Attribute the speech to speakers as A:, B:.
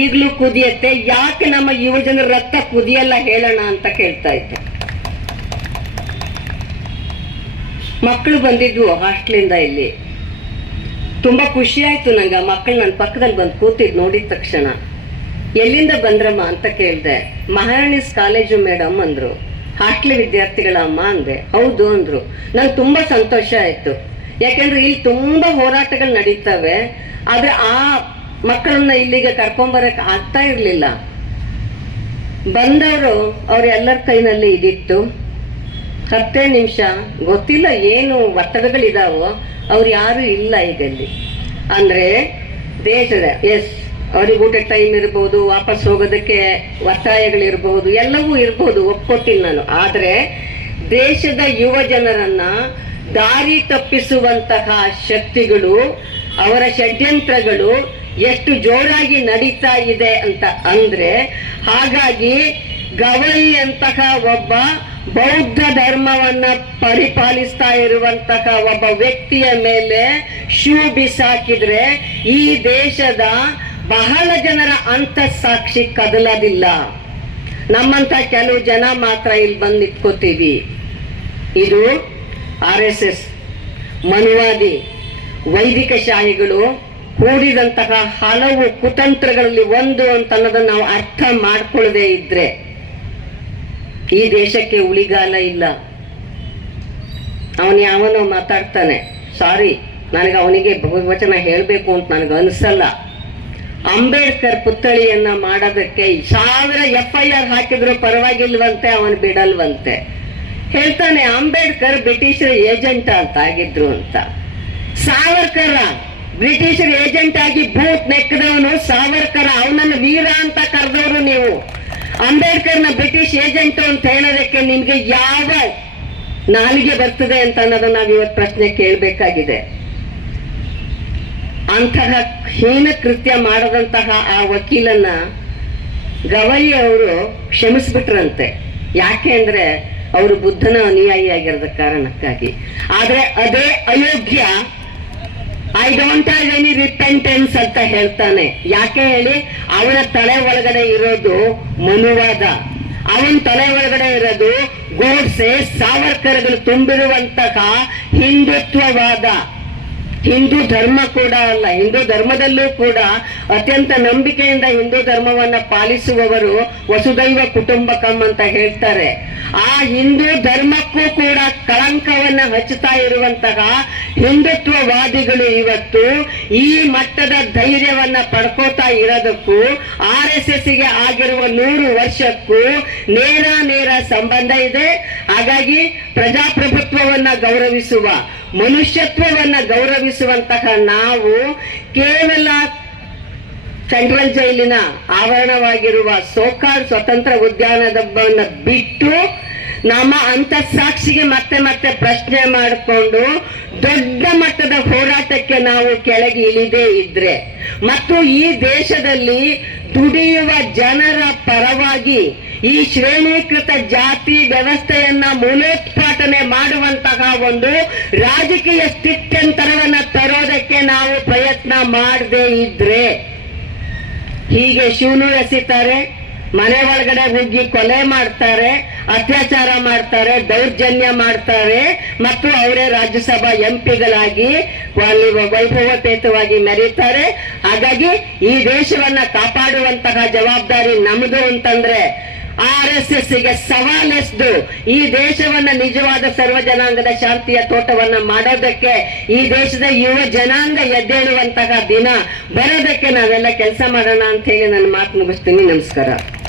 A: ಈಗ್ಲೂ ಕುದಿಯತ್ತೆ. ಯಾಕೆ ನಮ್ಮ ಯುವ ಜನರ ರಕ್ತ ಕುದಿಯಲ್ಲ ಹೇಳೋಣ ಅಂತ ಕೇಳ್ತಾ ಇದ್ದೆ. ಮಕ್ಕಳು ಬಂದಿದ್ವು ಹಾಸ್ಟ್ಲಿಂದ ಇಲ್ಲಿ. ತುಂಬಾ ಖುಷಿ ಆಯ್ತು ನಂಗೆ. ಮಕ್ಕಳು ನನ್ನ ಪಕ್ಕದಲ್ಲಿ ಬಂದು ಕೂತಿದ್ ನೋಡಿದ ತಕ್ಷಣ. ಎಲ್ಲಿಂದ ಬಂದ್ರಮ್ಮ ಅಂತ ಕೇಳ್ದೆ. ಮಹಾರಾಣಿಸ್ ಕಾಲೇಜು ಮೇಡಮ್ ಅಂದ್ರು. ಹಾಸ್ಟ್ಲಿ ವಿದ್ಯಾರ್ಥಿಗಳ ಅಮ್ಮ ಅಂದೆ. ಹೌದು ಅಂದ್ರು. ನಂಗೆ ತುಂಬಾ ಸಂತೋಷ ಆಯ್ತು. ಯಾಕಂದ್ರೆ ಇಲ್ಲಿ ತುಂಬಾ ಹೋರಾಟಗಳು ನಡೀತವೆ. ಆದ್ರೆ ಆ ಮಕ್ಕಳನ್ನ ಇಲ್ಲಿಗೆ ಕರ್ಕೊಂಬರಕ್ ಆಗ್ತಾ ಇರ್ಲಿಲ್ಲ. ಬಂದವರು ಅವ್ರ ಎಲ್ಲರ ಕೈನಲ್ಲಿ ಇದಿತ್ತು. ಹತ್ತೇ ನಿಮಿಷ, ಗೊತ್ತಿಲ್ಲ ಏನು ಒತ್ತಡಗಳಿದಾವೋ, ಅವ್ರು ಯಾರು ಇಲ್ಲ ಈಗ ಇಲ್ಲಿ ಅಂದ್ರೆ, ದೇಶದ ಎಸ್ ಅವ್ರಿಗೆ ಊಟ ಟೈಮ್ ಇರ್ಬೋದು, ವಾಪಸ್ ಹೋಗೋದಕ್ಕೆ ಒತ್ತಾಯಗಳಿರ್ಬಹುದು ಎಲ್ಲವೂ ಇರ್ಬೋದು ಒಪ್ಕೊತೀನಿ ನಾನು. ಆದ್ರೆ, ದೇಶದ ಯುವ ಜನರನ್ನ ದಾರಿ ತಪ್ಪಿಸುವಂತಹ ಶಕ್ತಿಗಳು, ಅವರ ಷಡ್ಯಂತ್ರಗಳು ಎಷ್ಟು ಜೋರಾಗಿ ನಡೀತಾ ಇದೆ ಅಂತ ಅಂದ್ರೆ ಹಾಗಾಗಿ ಗವಳಿ ಅಂತಹ ಒಬ್ಬ ಬೌದ್ಧ ಧರ್ಮವನ್ನ ಪರಿಪಾಲಿಸ್ತಾ ಇರುವಂತಹ ಒಬ್ಬ ವ್ಯಕ್ತಿಯ ಮೇಲೆ ಶೂ ಬಿಸಾಕಿದ್ರೆ ಈ ದೇಶದ ಬಹಳ ಜನರ ಅಂತಃಸಾಕ್ಷಿ ಕದಲದಿಲ್ಲ. ನಮ್ಮಂತ ಕೆಲವು ಜನ ಮಾತ್ರ ಇಲ್ಲಿ ಬಂದು ನಿಂತ್ಕೋತೀವಿ. ಇದು ಆರ್ ಎಸ್ ಎಸ್ ಮನುವಾದಿ, ವೈದಿಕ ಶಾಹಿಗಳು ಹೂಡಿದಂತಹ ಹಲವು ಕುತಂತ್ರಗಳಲ್ಲಿ ಒಂದು ಅಂತ ಅನ್ನೋದನ್ನ ನಾವು ಅರ್ಥ ಮಾಡ್ಕೊಳ್ಳದೆ ಇದ್ರೆ ಈ ದೇಶಕ್ಕೆ ಉಳಿಗಾಲ ಇಲ್ಲ. ಅವನು ಯಾವನೋ ಮಾತಾಡ್ತಾನೆ, ಸಾರಿ, ನನಗೆ ಅವನಿಗೆ ಬಹುವಚನ ಹೇಳಬೇಕು ಅಂತ ನನಗೆ ಅನಿಸಲ್ಲ. ಅಂಬೇಡ್ಕರ್ ಪುತ್ಥಳಿಯನ್ನ ಮಾಡೋದಕ್ಕೆ ಸಾವಿರ ಎಫ್ ಐ ಆರ್ ಹಾಕಿದ್ರು ಪರವಾಗಿಲ್ವಂತೆ, ಅವನು ಬಿಡಲ್ವಂತೆ. ಹೇಳ್ತಾನೆ, ಅಂಬೇಡ್ಕರ್ ಬ್ರಿಟಿಷರ ಏಜೆಂಟ್ ಅಂತ ಆಗಿದ್ರು ಅಂತ. ಸಾವರ್ಕರ ಬ್ರಿಟಿಷರ್ ಏಜೆಂಟ್ ಆಗಿ ಭೂತ್ ನೆಕ್ಕದವನು ಸಾವರ್ಕರ. ಅವನನ್ನು ವೀರ ಅಂತ ಕರೆದವರು ನೀವು. ಅಂಬೇಡ್ಕರ್ನ ಬ್ರಿಟಿಷ್ ಏಜೆಂಟ್ ಅಂತ ಹೇಳೋದಕ್ಕೆ ನಿಮ್ಗೆ ಯಾವ ನಾಲಿಗೆ ಬರ್ತದೆ ಅಂತ ಅನ್ನೋದನ್ನ ನಾವು ಇವತ್ತು ಪ್ರಶ್ನೆ ಕೇಳಬೇಕಾಗಿದೆ. ಅಂತಹ ಹೀನ ಕೃತ್ಯ ಮಾಡದಂತಹ ಆ ವಕೀಲನ್ನ ಗವಯಿ ಅವರು ಕ್ಷಮಿಸ್ಬಿಟ್ರಂತೆ. ಯಾಕೆ ಅಂದ್ರೆ ಅವರು ಬುದ್ಧನ ಅನುಯಾಯಿ ಆಗಿರೋದ ಕಾರಣಕ್ಕಾಗಿ. ಆದ್ರೆ ಅದೇ ಅಯೋಗ್ಯ I don't have any repentance ಅಂತ ಹೇಳ್ತಾನೆ. ಯಾಕೆ ಹೇಳಿ? ಅವನ ತಲೆ ಒಳಗಡೆ ಇರೋದು ಮನುವಾದ. ಅವನ ತಲೆ ಒಳಗಡೆ ಇರೋದು ಗೋಡ್ಸೆ ಸಾವರ್ಕರ್ಗಳು ತುಂಬಿರುವಂತಹ ಹಿಂದುತ್ವವಾದ. ಹಿಂದೂ ಧರ್ಮ ಕೂಡ ಅಲ್ಲ. ಹಿಂದೂ ಧರ್ಮದಲ್ಲೂ ಕೂಡ ಅತ್ಯಂತ ನಂಬಿಕೆಯಿಂದ ಹಿಂದೂ ಧರ್ಮವನ್ನ ಪಾಲಿಸುವವರು ವಸುದೈವ ಕುಟುಂಬಕಂ ಅಂತ ಹೇಳ್ತಾರೆ. ಆ ಹಿಂದೂ ಧರ್ಮಕ್ಕೂ ಕೂಡ ಕಳಂಕವನ್ನ ಹಚ್ಚುತ್ತಾ ಇರುವಂತಹ ಹಿಂದುತ್ವವಾದಿಗಳು ಇವತ್ತು ಈ ಮಟ್ಟದ ಧೈರ್ಯವನ್ನ ಪಡ್ಕೋತಾ ಇರೋದಕ್ಕೂ ಆರ್ ಎಸ್ ಎಸ್ಗೆ ಆಗಿರುವ ನೂರು ವರ್ಷಕ್ಕೂ ನೇರ ನೇರ ಸಂಬಂಧ ಇದೆ. ಹಾಗಾಗಿ ಪ್ರಜಾಪ್ರಭುತ್ವವನ್ನ ಗೌರವಿಸುವ ಮನುಷ್ಯತ್ವವನ್ನ ಗೌರವಿಸುವಂತಹ ನಾವು ಕೇವಲ ಸೆಂಟ್ರಲ್ ಜೈಲಿನ ಆವರಣವಾಗಿರುವ ಸೋಕಾರ್ ಸ್ವತಂತ್ರ ಉದ್ಯಾನದಬ್ಬವನ್ನು ಬಿಟ್ಟು ನಮ್ಮ ಅಂತ ಸಾಕ್ಷಿಗೆ ಮತ್ತೆ ಮತ್ತೆ ಪ್ರಶ್ನೆ ಮಾಡಿಕೊಂಡು ದೊಡ್ಡ ಮಟ್ಟದ ಹೋರಾಟಕ್ಕೆ ನಾವು ಕೆಳಗೆ ಇಳಿದೇ ಇದ್ರೆ ಮತ್ತು ಈ ದೇಶದಲ್ಲಿ ದುಡಿಯುವ ಜನರ ಪರವಾಗಿ ಈ ಶ್ರೇಣೀಕೃತ ಜಾತಿ ವ್ಯವಸ್ಥೆಯನ್ನ ಮೂಲೋತ್ಪಾಟನೆ ಮಾಡುವಂತಹ ಒಂದು ರಾಜಕೀಯ ಸ್ಥಿತ್ಯಂತರವನ್ನ ತರೋದಕ್ಕೆ ನಾವು ಪ್ರಯತ್ನ ಮಾಡದೇ ಇದ್ರೆ ಹೀಗೆ ಶಿವನು ಎಸಿತಾರೆ ಮನೆ ಒಳಗಡೆ ಹೋಗಿ ಕೊಲೆ ಮಾಡ್ತಾರೆ, ಅತ್ಯಾಚಾರ ಮಾಡ್ತಾರೆ, ದೌರ್ಜನ್ಯ ಮಾಡ್ತಾರೆ ಮತ್ತು ಅವರೇ ರಾಜ್ಯಸಭಾ ಎಂಪಿಗಳಾಗಿ ಅಲ್ಲಿ ವೈಭವೋಪೇತವಾಗಿ ಮೆರೀತಾರೆ. ಹಾಗಾಗಿ ಈ ದೇಶವನ್ನ ಕಾಪಾಡುವಂತಹ ಜವಾಬ್ದಾರಿ ನಮ್ದು ಅಂತಂದ್ರೆ ಆರ್ ಎಸ್ ಎಸ್ಗೆ ಸವಾಲೆಸ್ದು ಈ ದೇಶವನ್ನ ನಿಜವಾದ ಸರ್ವ ಜನಾಂಗದ ಶಾಂತಿಯ ತೋಟವನ್ನ ಮಾಡೋದಕ್ಕೆ ಈ ದೇಶದ ಯುವ ಜನಾಂಗ ಎದ್ದೇಳುವಂತಹ ದಿನ ಬರೋದಕ್ಕೆ ನಾವೆಲ್ಲ ಕೆಲಸ ಮಾಡೋಣ ಅಂತ ಹೇಳಿ ನನ್ನ ಮಾತು ಮುಗಿಸ್ತೀನಿ. ನಮಸ್ಕಾರ.